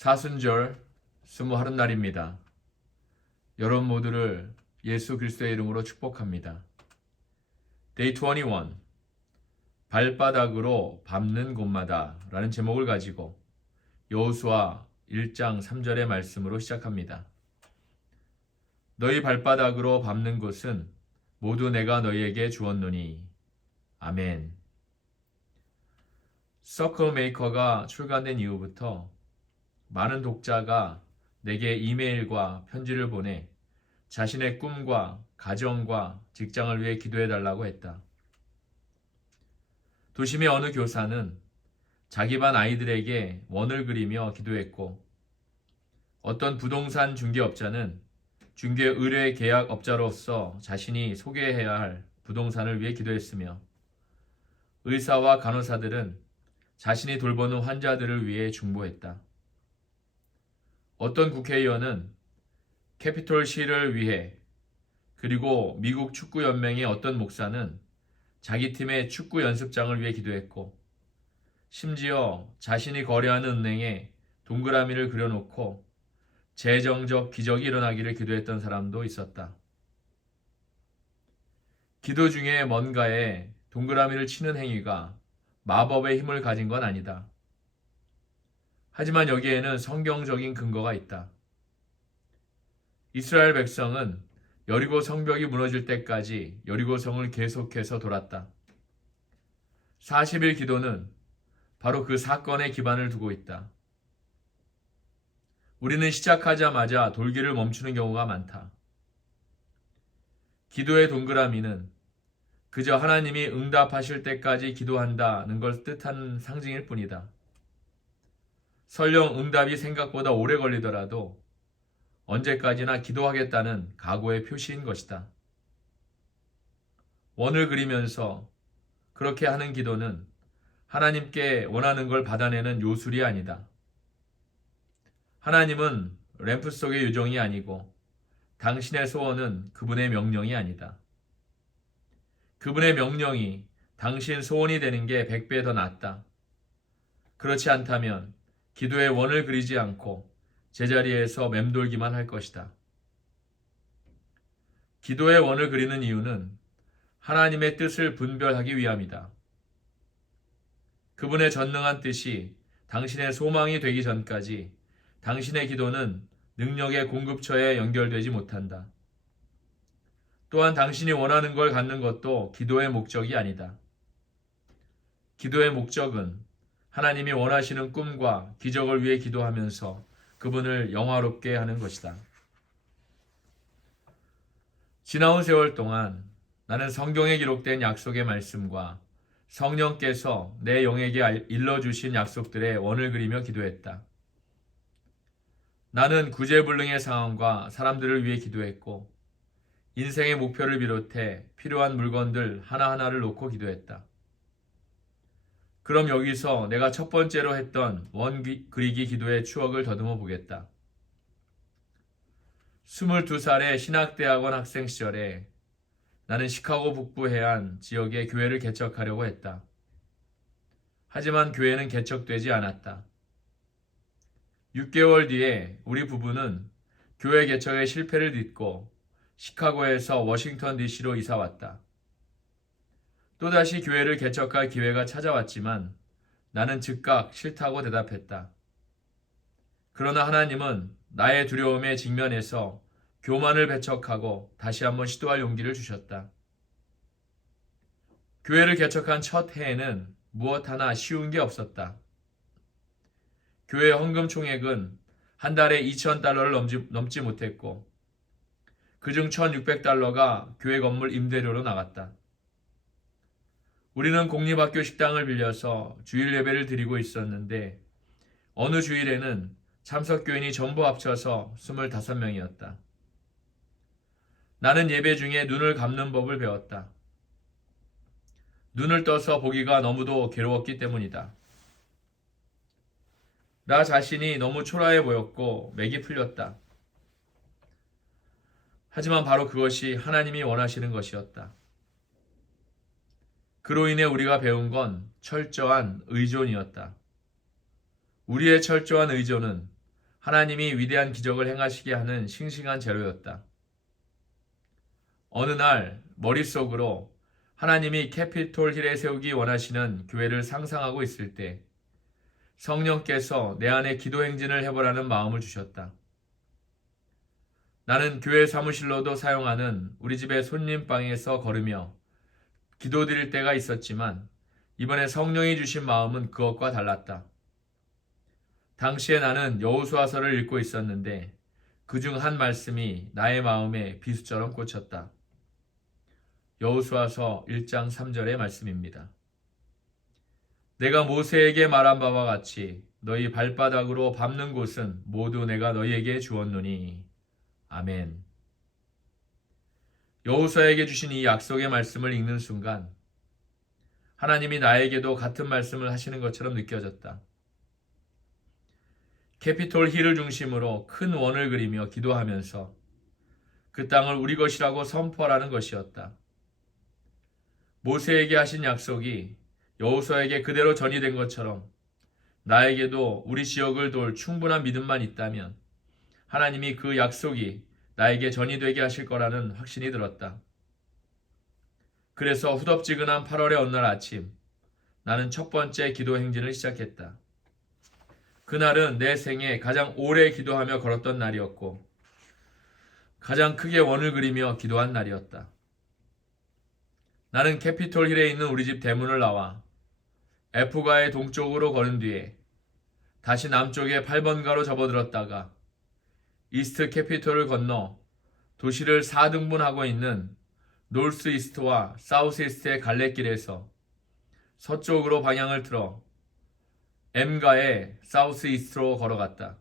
사순절 21날입니다. 여러분 모두를 예수 그리스도의 이름으로 축복합니다. Day 21 발바닥으로 밟는 곳마다 라는 제목을 가지고 여호수아 1장 3절의 말씀으로 시작합니다. 너희 발바닥으로 밟는 곳은 모두 내가 너희에게 주었노니. 아멘. 서클 메이커가 출간된 이후부터 많은 독자가 내게 이메일과 편지를 보내 자신의 꿈과 가정과 직장을 위해 기도해달라고 했다. 도심의 어느 교사는 자기 반 아이들에게 원을 그리며 기도했고, 어떤 부동산 중개업자는 중개 의뢰 계약업자로서 자신이 소개해야 할 부동산을 위해 기도했으며, 의사와 간호사들은 자신이 돌보는 환자들을 위해 중보했다. 어떤 국회의원은 캐피톨시를 위해, 그리고 미국 축구연맹의 어떤 목사는 자기 팀의 축구 연습장을 위해 기도했고, 심지어 자신이 거래하는 은행에 동그라미를 그려놓고 재정적 기적이 일어나기를 기도했던 사람도 있었다. 기도 중에 뭔가에 동그라미를 치는 행위가 마법의 힘을 가진 건 아니다. 하지만 여기에는 성경적인 근거가 있다. 이스라엘 백성은 여리고 성벽이 무너질 때까지 여리고 성을 계속해서 돌았다. 40일 기도는 바로 그 사건에 기반을 두고 있다. 우리는 시작하자마자 돌기를 멈추는 경우가 많다. 기도의 동그라미는 그저 하나님이 응답하실 때까지 기도한다는 걸 뜻하는 상징일 뿐이다. 설령 응답이 생각보다 오래 걸리더라도 언제까지나 기도하겠다는 각오의 표시인 것이다. 원을 그리면서 그렇게 하는 기도는 하나님께 원하는 걸 받아내는 요술이 아니다. 하나님은 램프 속의 요정이 아니고 당신의 소원은 그분의 명령이 아니다. 그분의 명령이 당신 소원이 되는 게 100배 더 낫다. 그렇지 않다면 기도의 원을 그리지 않고 제자리에서 맴돌기만 할 것이다. 기도의 원을 그리는 이유는 하나님의 뜻을 분별하기 위함이다. 그분의 전능한 뜻이 당신의 소망이 되기 전까지 당신의 기도는 능력의 공급처에 연결되지 못한다. 또한 당신이 원하는 걸 갖는 것도 기도의 목적이 아니다. 기도의 목적은 하나님이 원하시는 꿈과 기적을 위해 기도하면서 그분을 영화롭게 하는 것이다. 지나온 세월 동안 나는 성경에 기록된 약속의 말씀과 성령께서 내 영에게 일러주신 약속들의 원을 그리며 기도했다. 나는 구제불능의 상황과 사람들을 위해 기도했고, 인생의 목표를 비롯해 필요한 물건들 하나하나를 놓고 기도했다. 그럼 여기서 내가 첫 번째로 했던 원 그리기 기도의 추억을 더듬어 보겠다. 22살의 신학대학원 학생 시절에 나는 시카고 북부 해안 지역의 교회를 개척하려고 했다. 하지만 교회는 개척되지 않았다. 6개월 뒤에 우리 부부는 교회 개척의 실패를 딛고 시카고에서 워싱턴 DC로 이사 왔다. 또다시 교회를 개척할 기회가 찾아왔지만 나는 즉각 싫다고 대답했다. 그러나 하나님은 나의 두려움에 직면해서 교만을 배척하고 다시 한번 시도할 용기를 주셨다. 교회를 개척한 첫 해에는 무엇 하나 쉬운 게 없었다. 교회 헌금 총액은 한 달에 $2,000를 넘지 못했고, 그중 $1,600가 교회 건물 임대료로 나갔다. 우리는 공립학교 식당을 빌려서 주일 예배를 드리고 있었는데, 어느 주일에는 참석교인이 전부 합쳐서 25명이었다. 나는 예배 중에 눈을 감는 법을 배웠다. 눈을 떠서 보기가 너무도 괴로웠기 때문이다. 나 자신이 너무 초라해 보였고 맥이 풀렸다. 하지만 바로 그것이 하나님이 원하시는 것이었다. 그로 인해 우리가 배운 건 철저한 의존이었다. 우리의 철저한 의존은 하나님이 위대한 기적을 행하시게 하는 싱싱한 재료였다. 어느 날 머릿속으로 하나님이 캐피톨 힐에 세우기 원하시는 교회를 상상하고 있을 때 성령께서 내 안에 기도 행진을 해보라는 마음을 주셨다. 나는 교회 사무실로도 사용하는 우리 집의 손님방에서 걸으며 기도드릴 때가 있었지만 이번에 성령이 주신 마음은 그것과 달랐다. 당시에 나는 여호수아서를 읽고 있었는데 그중 한 말씀이 나의 마음에 비수처럼 꽂혔다. 여호수아서 1장 3절의 말씀입니다. 내가 모세에게 말한 바와 같이 너희 발바닥으로 밟는 곳은 모두 내가 너희에게 주었노니. 아멘. 여호수아에게 주신 이 약속의 말씀을 읽는 순간 하나님이 나에게도 같은 말씀을 하시는 것처럼 느껴졌다. 캐피톨 힐을 중심으로 큰 원을 그리며 기도하면서 그 땅을 우리 것이라고 선포하라는 것이었다. 모세에게 하신 약속이 여호수아에게 그대로 전이된 것처럼 나에게도 우리 지역을 돌 충분한 믿음만 있다면 하나님이 그 약속이 나에게 전이되게 하실 거라는 확신이 들었다. 그래서 후덥지근한 8월의 어느 날 아침 나는 첫 번째 기도 행진을 시작했다. 그날은 내 생에 가장 오래 기도하며 걸었던 날이었고 가장 크게 원을 그리며 기도한 날이었다. 나는 캐피톨 힐에 있는 우리 집 대문을 나와 F가의 동쪽으로 걸은 뒤에 다시 남쪽의 8번가로 접어들었다가 이스트 캐피톨을 건너 도시를 4등분하고 있는 노스 이스트와 사우스 이스트의 갈래길에서 서쪽으로 방향을 틀어 M가의 사우스 이스트로 걸어갔다.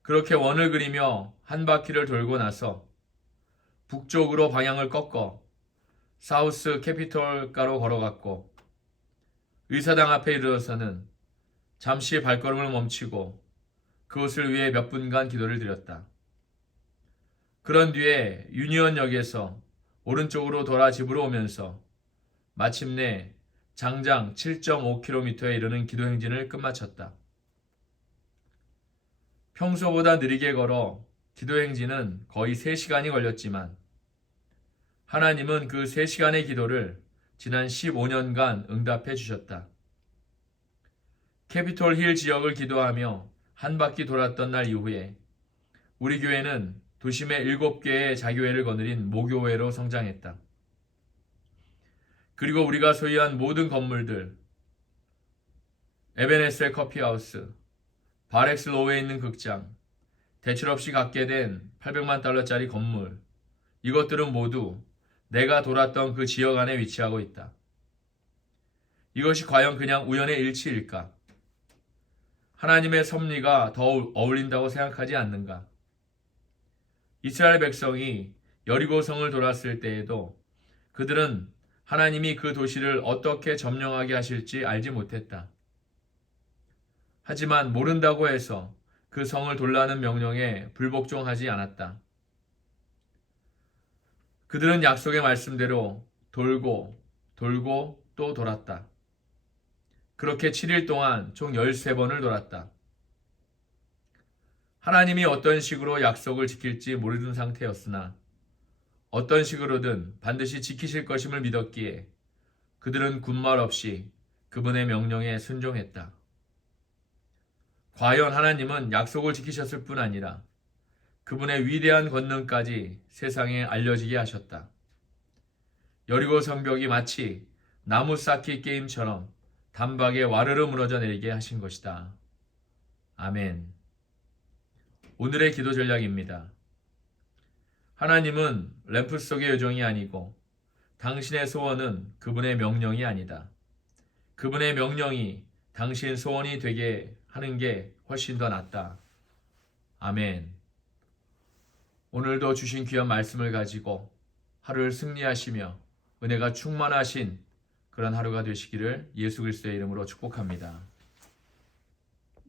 그렇게 원을 그리며 한 바퀴를 돌고 나서 북쪽으로 방향을 꺾어 사우스 캐피톨가로 걸어갔고 의사당 앞에 이르러서는 잠시 발걸음을 멈추고 그것을 위해 몇 분간 기도를 드렸다. 그런 뒤에 유니언역에서 오른쪽으로 돌아 집으로 오면서 마침내 장장 7.5km에 이르는 기도 행진을 끝마쳤다. 평소보다 느리게 걸어 기도 행진은 거의 3시간이 걸렸지만 하나님은 그 3시간의 기도를 지난 15년간 응답해 주셨다. 캐피톨 힐 지역을 기도하며 한 바퀴 돌았던 날 이후에 우리 교회는 도심의 7개의 자교회를 거느린 모교회로 성장했다. 그리고 우리가 소유한 모든 건물들, 에베네셀 커피하우스, 바렉스 로우에 있는 극장, 대출 없이 갖게 된 800만 달러짜리 건물, 이것들은 모두 내가 돌았던 그 지역 안에 위치하고 있다. 이것이 과연 그냥 우연의 일치일까? 하나님의 섭리가 더 어울린다고 생각하지 않는가? 이스라엘 백성이 여리고성을 돌았을 때에도 그들은 하나님이 그 도시를 어떻게 점령하게 하실지 알지 못했다. 하지만 모른다고 해서 그 성을 돌라는 명령에 불복종하지 않았다. 그들은 약속의 말씀대로 돌고 또 돌았다. 그렇게 7일 동안 총 13번을 돌았다. 하나님이 어떤 식으로 약속을 지킬지 모르는 상태였으나 어떤 식으로든 반드시 지키실 것임을 믿었기에 그들은 군말 없이 그분의 명령에 순종했다. 과연 하나님은 약속을 지키셨을 뿐 아니라 그분의 위대한 권능까지 세상에 알려지게 하셨다. 여리고 성벽이 마치 나무 쌓기 게임처럼 단박에 와르르 무너져 내리게 하신 것이다. 아멘. 오늘의 기도 전략입니다. 하나님은 램프 속의 요정이 아니고 당신의 소원은 그분의 명령이 아니다. 그분의 명령이 당신 소원이 되게 하는 게 훨씬 더 낫다. 아멘. 오늘도 주신 귀한 말씀을 가지고 하루를 승리하시며 은혜가 충만하신 그런 하루가 되시기를 예수 그리스도의 이름으로 축복합니다.